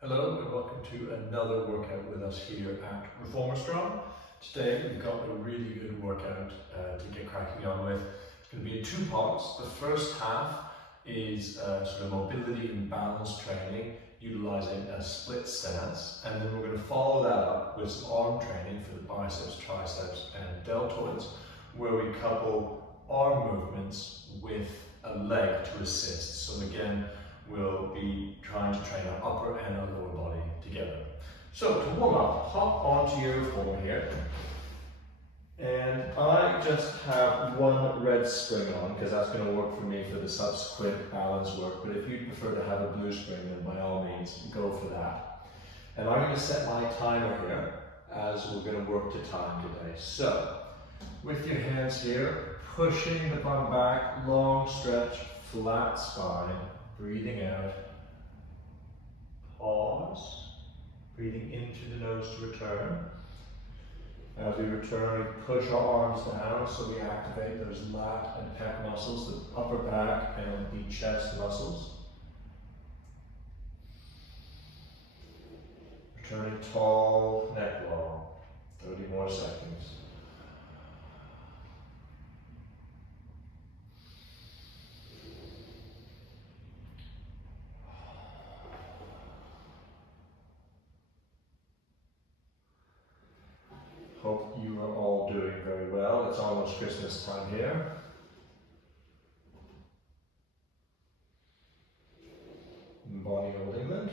Hello and welcome to another workout with us here at Reformer Strong. Today we've got a really good workout to get cracking on with. It's going to be in two parts. The first half is sort of mobility and balance training utilizing a split stance, and then we're going to follow that up with some arm training for the biceps, triceps and deltoids, where we couple arm movements with a leg to assist. So again, we'll be trying to train our upper and our lower body together. So to warm up, hop onto your reformer here. And I just have one red spring on because that's going to work for me for the subsequent balance work. But if you prefer to have a blue spring, then by all means, go for that. And I'm going to set my timer here as we're going to work to time today. So with your hands here, pushing the bum back, long stretch, flat spine. Breathing out, pause, breathing into the nose to return. As we return, we push our arms down so we activate those lat and pec muscles, the upper back and the chest muscles. Returning tall, neck long, 30 more seconds. Hope you are all doing very well. It's almost Christmas time here. Bonnie Old England.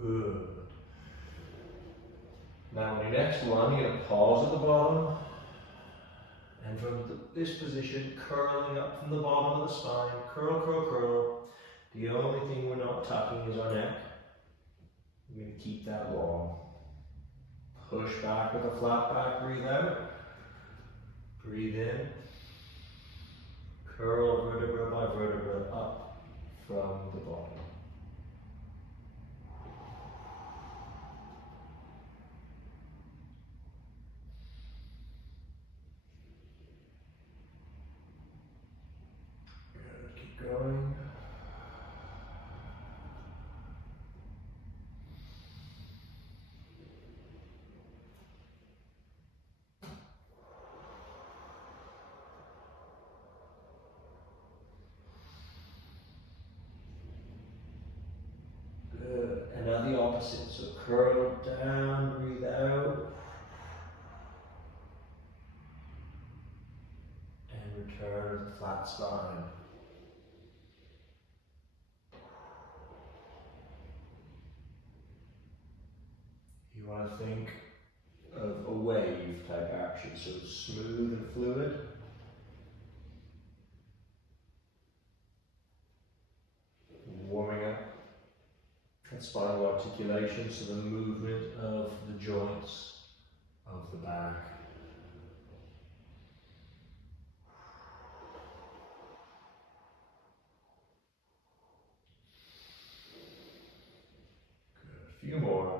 Good. Now on your next one, you're going to pause at the bottom. And from this position, curling up from the bottom of the spine, curl, curl, curl. The only thing we're not tucking is our neck. We're going to keep that long. Push back with a flat back, breathe out. Breathe in. Curl vertebra by vertebra up from the bottom. Good, keep going. And now the opposite, so curl down, breathe out. And return to the flat spine. You want to think of a wave type action, so smooth and fluid. Warming up that spinal articulation, so the movement of the joints of the back. Good. A few more.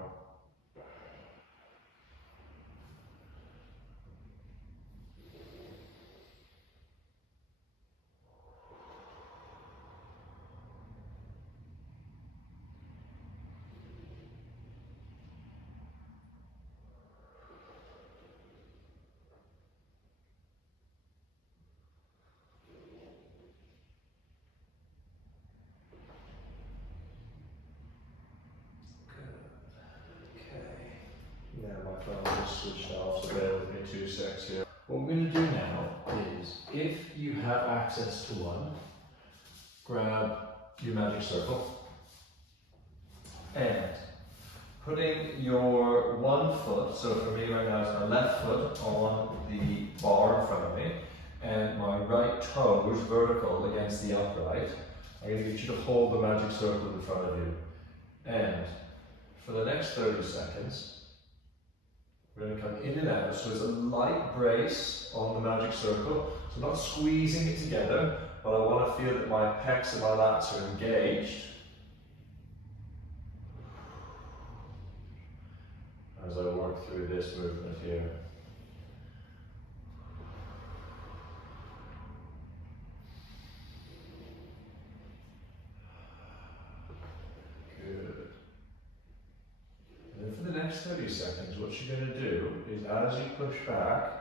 Now my phone just switched off, so bear with me 2 secs here. What we're going to do now is, if you have access to one, grab your magic circle and putting your one foot, so for me right now it's my left foot on the bar in front of me and my right toes vertical against the upright. I'm going to get you to hold the magic circle in front of you. And for the next 30 seconds, we're going to come in and out, so there's a light brace on the magic circle, so I'm not squeezing it together, but I want to feel that my pecs and my lats are engaged as I work through this movement here. seconds, what you're going to do is as you push back,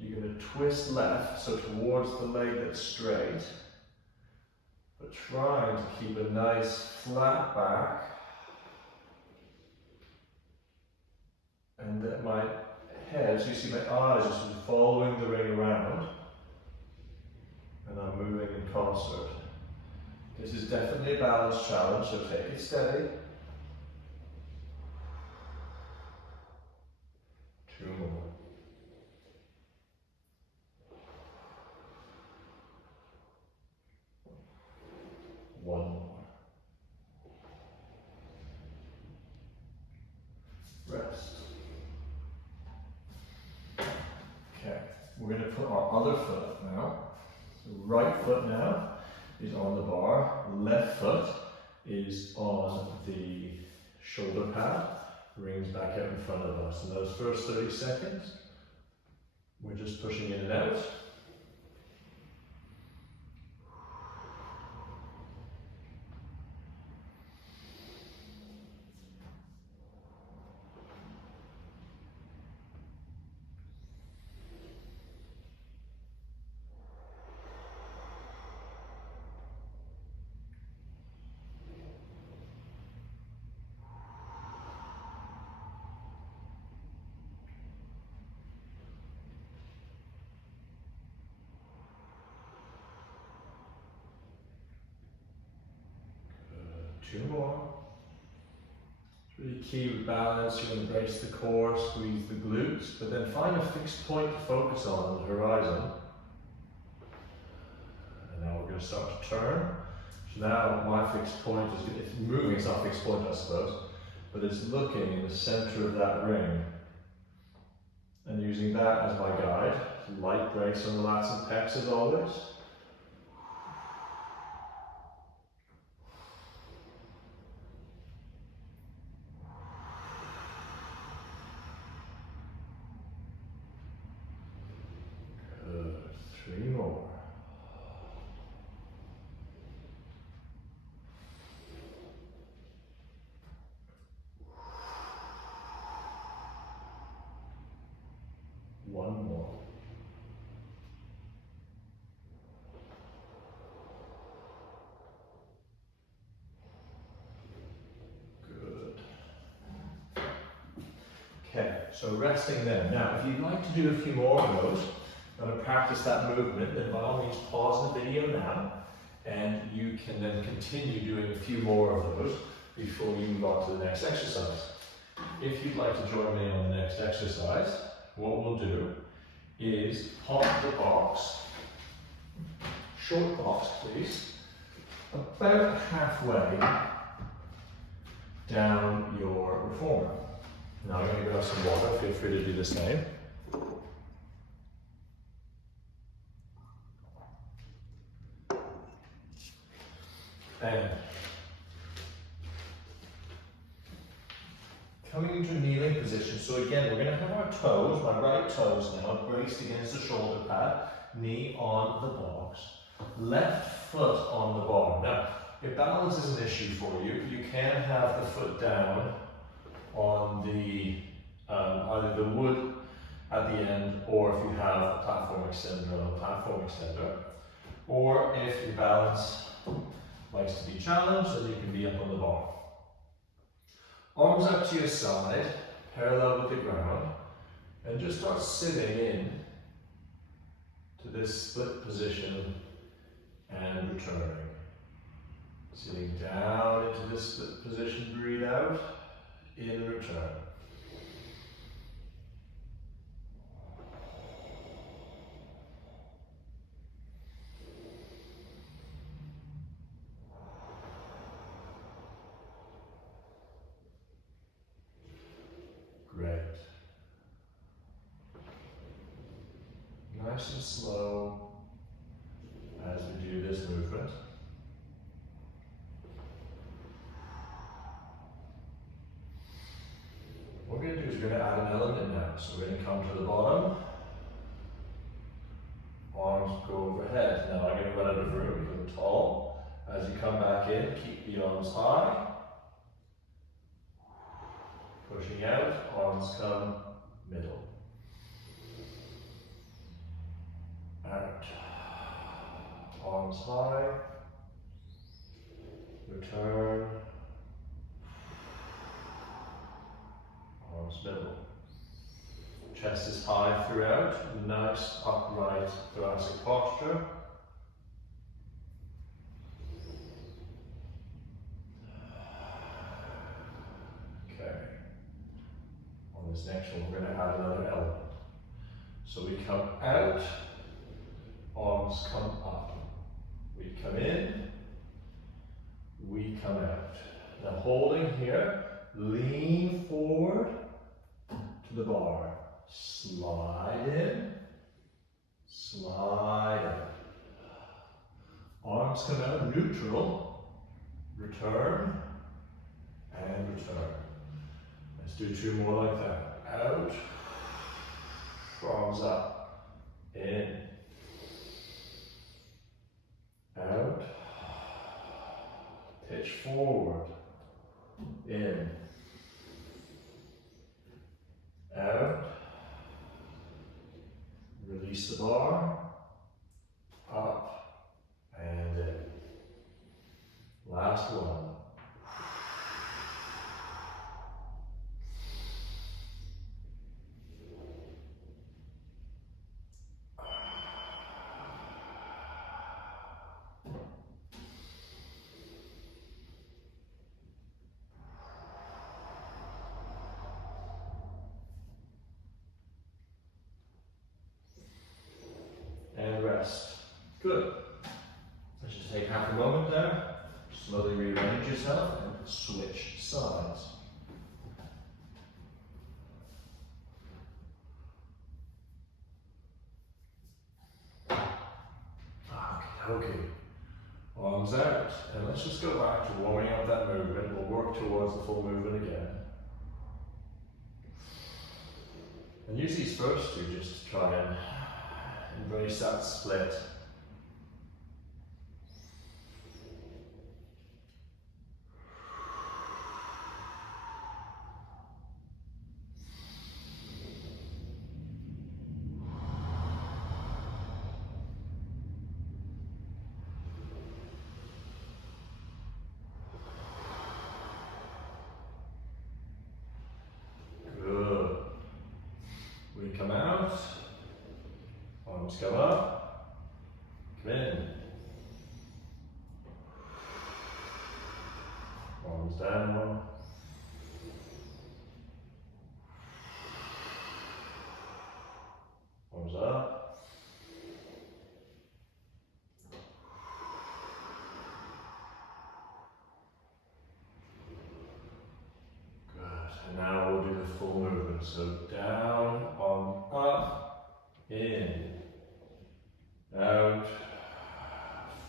you're going to twist left, so towards the leg that's straight, but trying to keep a nice flat back. And that my head, so you see my eyes just following the ring around, and I'm moving in concert. This is definitely a balance challenge, so take it steady. 2 more. 1 more. Rest. Okay, we're going to put our other foot up now. So right foot now is on the bar, left foot is on the shoulder pad, rings back out in front of us. In those first 30 seconds, we're just pushing in and out. Good. 2 more. It's really key with balance. You're going to brace the core, squeeze the glutes, but then find a fixed point to focus on the horizon. And now we're going to start to turn. So now my fixed point is, it's moving, it's not a fixed point I suppose, but it's looking in the center of that ring. And using that as my guide. Light brace on the lats and pecs as always. Good. 3 more. 1 more. Good. Okay, so resting there. Now, if you'd like to do a few more of those, and to practice that movement, then by all means pause the video now, and you can then continue doing a few more of those before you move on to the next exercise. If you'd like to join me on the next exercise, what we'll do is pop the box, short box please, about halfway down your reformer. Now I'm going to grab some water, feel free to do the same. And coming into a kneeling position. So again, we're going to have our toes, my right toes now, braced against the shoulder pad, knee on the box, left foot on the bar. Now, if balance is an issue for you, you can have the foot down on the either the wood at the end, or if you have a platform extender on a platform extender, or if your balance likes to be challenged, then you can be up on the bar. Arms out to your side, parallel with the ground, and just start sitting in to this split position and returning. Sitting down into this split position, breathe out, in return. Great. Nice and slow as we do this movement. What we're going to do is we're going to add an element now. So we're going to come to the bottom, arms go overhead. Now I'm going to run out of room, become tall. As you come back in, keep the arms high. Pushing out, arms come middle. Out. Arms high. Return. Arms middle. Chest is high throughout. Nice upright thoracic posture. Okay. On this next one, we're going to add another element. So we come out, arms come up. We come in, we come out. Now holding here, lean forward to the bar. Slide in, slide out. Arms come out neutral, return, and return. Let's do two more like that. Out, arms up, in, out, pitch forward, in, out, release the bar, up, and in. Last one. And rest. Good. Let's just take half a moment there. Slowly rearrange yourself and switch sides. Okay. Arms out. And let's just go back to warming up that movement. We'll work towards the full movement again. And use these first two just to try and embrace that split. Good. We come out. Arms come up, come in. Arms down. Arms up. Good. And now we'll do the full movement. So down, arm up, in. Out,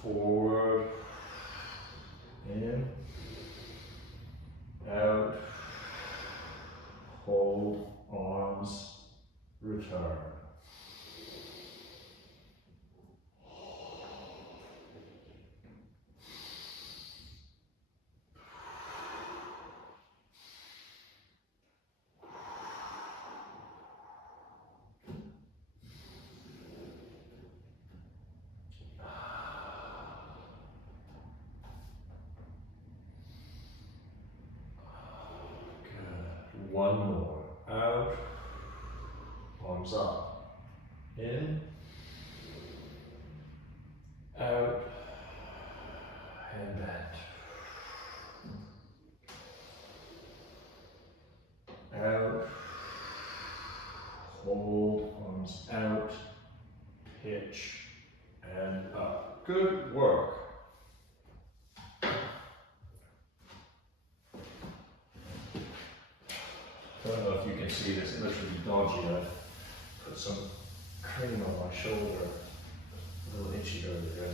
forward, in, out, hold, arms, return. One more. Out, arms up, in, out, and bend. Out, hold, arms out, pitch, and up. Good work. I don't know if you can see this, it looks really dodgy. I've put some cream on my shoulder, a little itchy over there.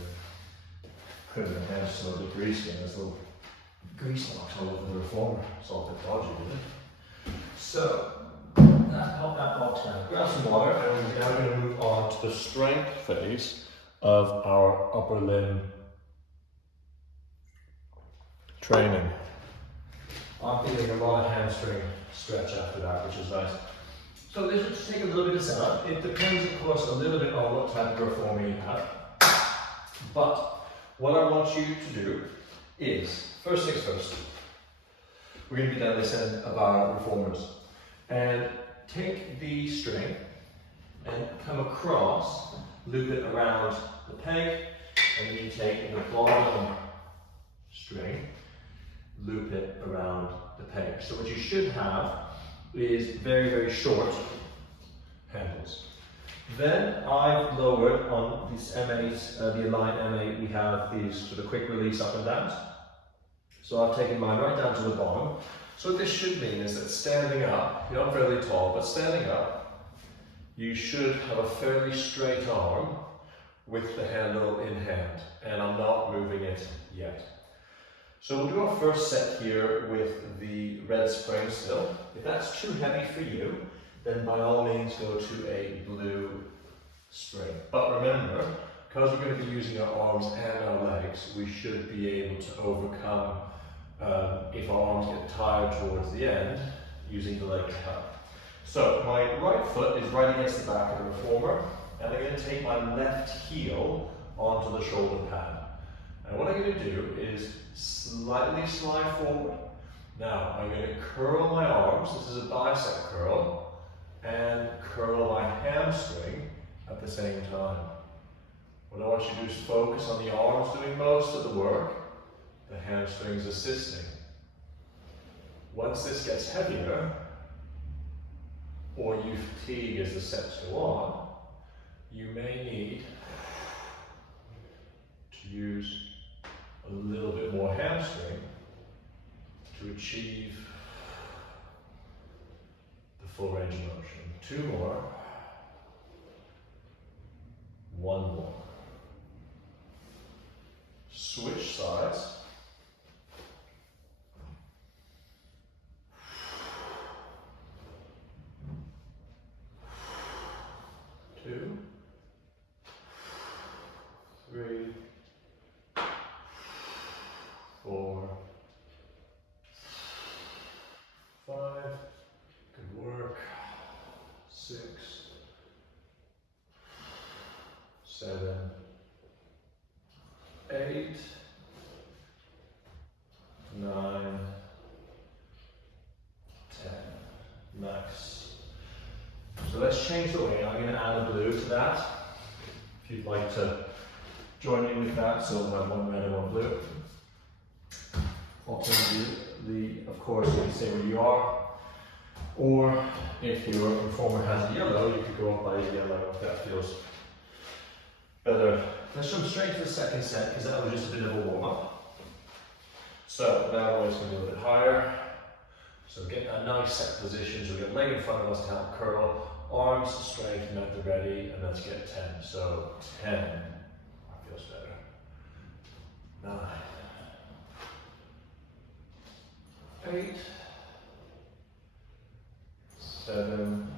Put it in the hands so a bit greasy, and there's little grease marks all over the reformer. It's all a bit dodgy, isn't it? So, pop that box down, grab some water, and we're now going to move on to the strength phase of our upper limb training. I'm feeling a lot of hamstring stretch after that, which is nice. So this will just take a little bit of setup. It depends, of course, a little bit on what type of reformer you have. But what I want you to do is, first things first, we're going to be down this end of our reformers. And take the string and come across, loop it around the peg, and you take the bottom string, loop it around the peg. So what you should have is very, very short handles. Then I've lowered on these M8s, the Align M8, we have these sort of quick release up and downs. So I've taken mine right down to the bottom. So what this should mean is that standing up, you're not fairly tall, but standing up, you should have a fairly straight arm with the handle in hand, and I'm not moving it yet. So we'll do our first set here with the red spring still. If that's too heavy for you, then by all means go to a blue spring. But remember, because we're going to be using our arms and our legs, we should be able to overcome if our arms get tired towards the end, using the leg to help. So my right foot is right against the back of the reformer, and I'm going to take my left heel onto the shoulder pad. And what I'm going to do is slightly slide forward. Now I'm going to curl my arms, this is a bicep curl, and curl my hamstring at the same time. What I want you to do is focus on the arms doing most of the work, the hamstrings assisting. Once this gets heavier, or you fatigue as the sets go on, you may need to use a little bit more hamstring to achieve the full range of motion. 2 more, 1 more. Switch sides. 2, 3, 4, 5, good work, 6, 7, 8, 9, 10, max. So let's change the weight. I'm going to add a blue to that. If you'd like to join in with that, so we'll have 1 red and 1 blue. Alternatively, of course, you can stay where you are. Or if your reformer has a yellow, you could go up by a yellow if that feels better. Let's jump straight to the second set because that was just a bit of a warm-up. So now we're going to be a little bit higher. So get a nice set position. So we get leg in front of us to help curl, arms straight and at the ready, and let's get 10. So 10, that feels better. 9, 8, 7,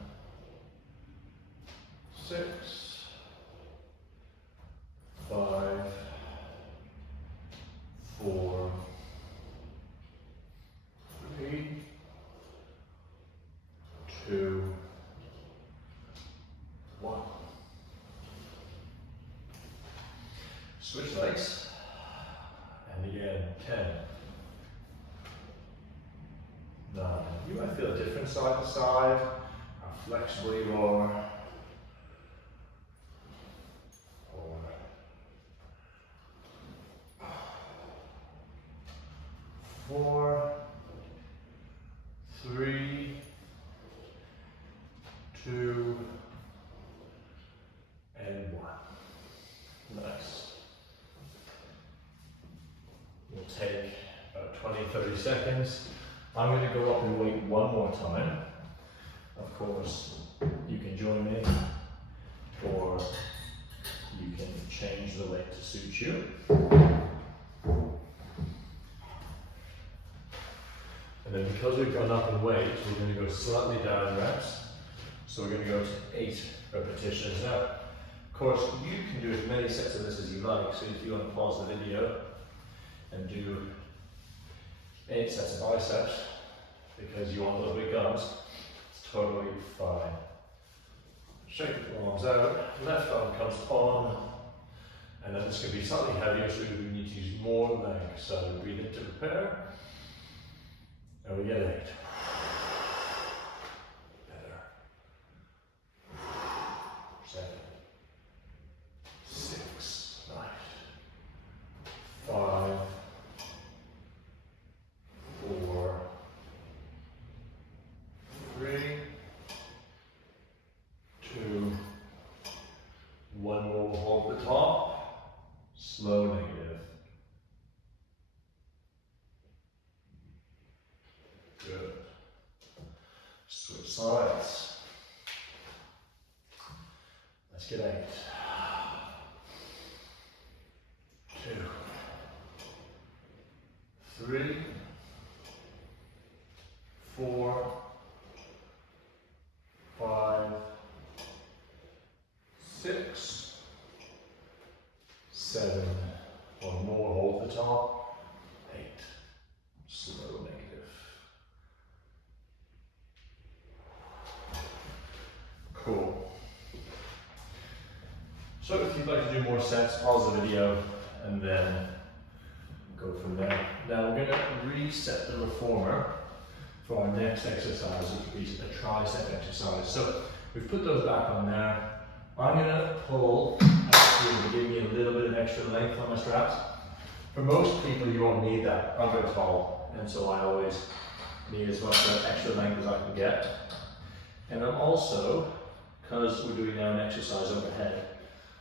6, 5, 4, 3, 2, 1. Switch legs, and again, 10, 9. You might feel different side to side, how flexible you are. 4, 3, 2, and 1. Nice. We'll take about 20-30 seconds. I'm going to go up in weight 1 more time. Of course, you can join in, or you can change the weight to suit you. And then because we've gone up in weight, we're going to go slightly down reps. So we're going to go to 8 repetitions. Now, of course, you can do as many sets of this as you like. So if you want to pause the video and do 8 sets of biceps, because you want those big guns, it's totally fine. Shake the arms out, left arm comes on, and then it's going to be slightly heavier, so we need to use more leg. So breathe in to prepare, and we get 8. Better. 7. 6. Nice. 5. 4. 3. 2. 1 more, hold the top. Slow negative. Good. Switch sides. Let's get 8. 2. 3. 4. 5. 6. 7. 1 more, hold the top. 8. Slow negative. Cool. So if you'd like to do more sets, pause the video and then go from there. Now we're going to reset the reformer for our next exercise, which will be a tricep exercise. So we've put those back on there. I'm going to pull, actually give me a little bit of extra length on my straps. For most people you won't need that. I'm very tall, and so I always need as much extra length as I can get. And I'm also, because we're doing now an exercise overhead,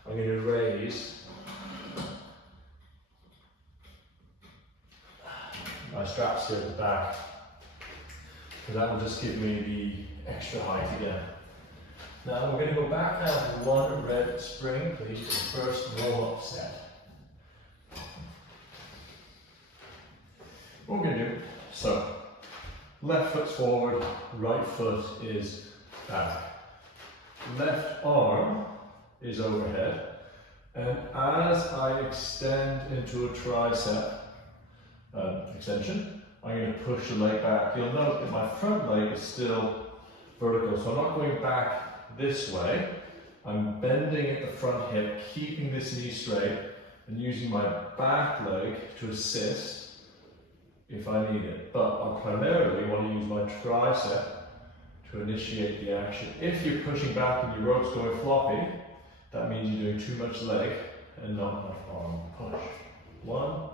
I'm going to raise my straps here at the back, because that will just give me the extra height again. Now we're going to go back now to 1 red spring, please, for the first warm-up set. What we're going to do, so left foot's forward, right foot is back. Left arm is overhead, and as I extend into a tricep extension, I'm going to push the leg back. You'll note that my front leg is still vertical, so I'm not going back this way. I'm bending at the front hip, keeping this knee straight, and using my back leg to assist if I need it. But I primarily want to use my tricep to initiate the action. If you're pushing back and your rope's going floppy, that means you're doing too much leg and not enough arm. Push. 1,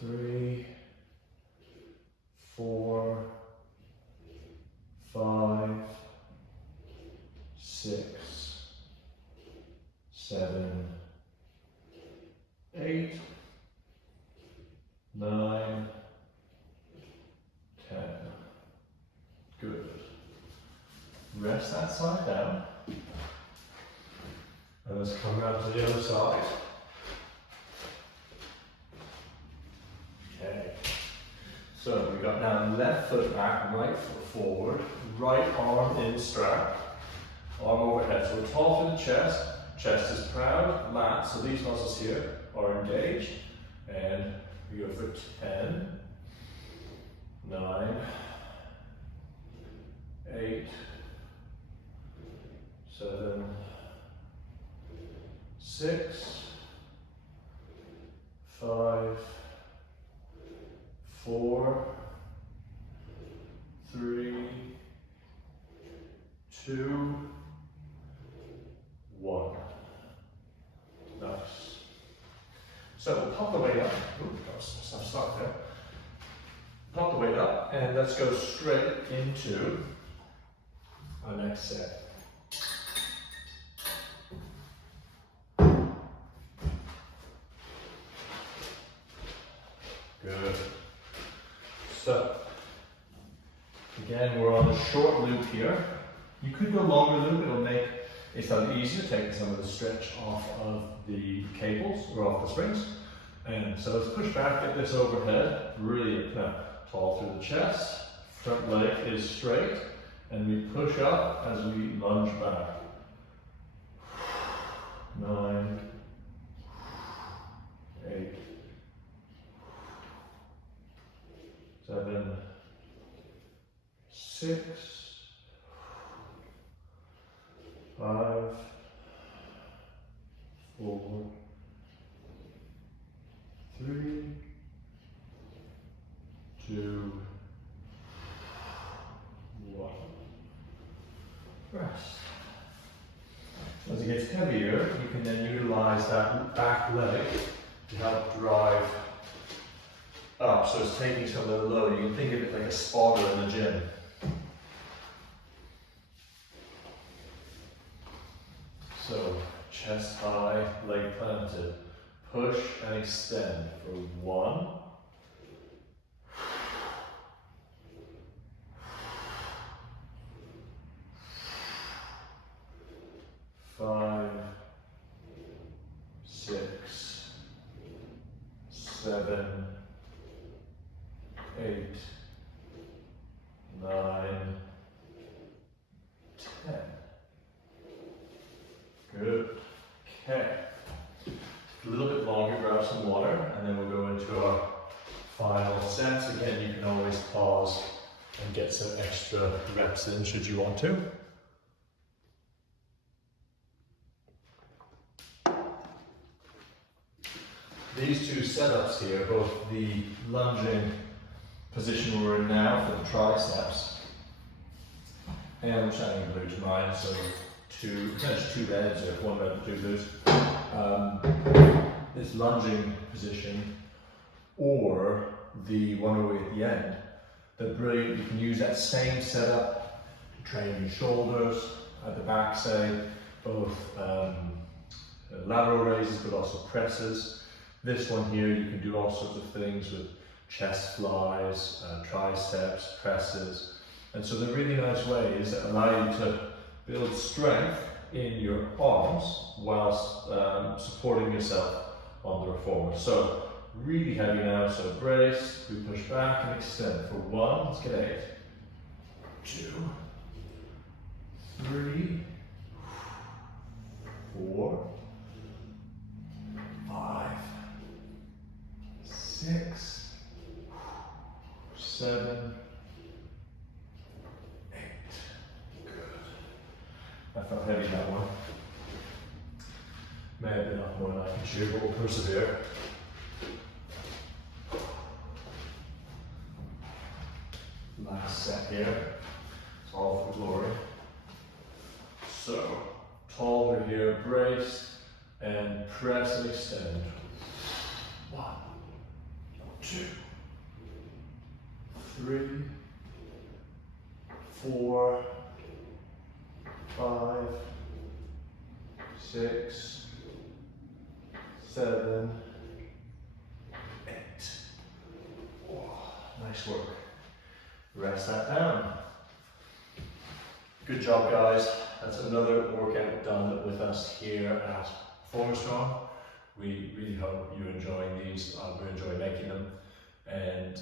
3, 4, 5, 6, 7, 8, 9, 10. Good. Rest that side down. And let's come around to the other side. Okay. So we've got now left foot back, right foot forward, right arm in strap, arm overhead. So we're tall through the chest, chest is proud, lat, so these muscles here are engaged. And we go for 10, 9, 8, 7, 6, 5, 4, 3, 2, 1. Nice. So we'll pop the weight up. Ooh, some stuck there. Pop the weight up, and let's go straight into our next set. Good. So, again, we're on a short loop here. You could go longer loop, it'll make it sound easier, taking some of the stretch off of the cables or off the springs. And so let's push back, get this overhead, really tall through the chest, front leg is straight, and we push up as we lunge back. 9, 8, 6, 5, 4, 3, 2, 1. Rest. As it gets heavier, you can then utilize that back leg to help drive up. So it's taking some of the load. You can think of it like a spotter in the gym. So chest high, leg planted. Push and extend for 1, 5, 6, 7, 8, 9, 10. Good. Okay. A little bit longer, grab some water, and then we'll go into our final sets. Again, you can always pause and get some extra reps in should you want to. These two setups here, both the lunging position we're in now for the triceps, and which I include mine, so essentially 2 beds or 1 bed, 2 glutes. This lunging position, or the one away at the end, they're brilliant. You can use that same setup to train your shoulders at the back, say, both lateral raises but also presses. This one here, you can do all sorts of things with chest flies, triceps, presses. And so they're really nice ways that allow you to build strength in your arms whilst supporting yourself on the reformer. So really heavy now, so brace, we push back and extend for 1, let's get 8, 2, 3, 4, 5, 6, 7, 8. Good. I felt heavy that one. May have been up more than I can chew, but we'll persevere. Last set here. It's all for glory. So, taller here, brace, and press and extend. 1, 2, 3, 4, 5, 6, 7, 8. Oh, nice work. Rest that down. Good job, guys. That's another workout done with us here at Performer Strong. We really hope you're enjoying these. We enjoy making them. And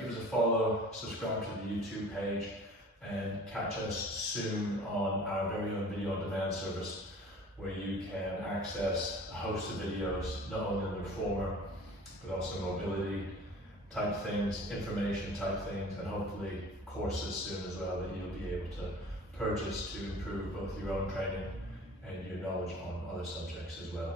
give us a follow, subscribe to the YouTube page, and catch us soon on our very own video on demand service, where you can access a host of videos, not only on the reformer, but also mobility type things, information type things, and hopefully courses soon as well that you'll be able to purchase to improve both your own training and your knowledge on other subjects as well.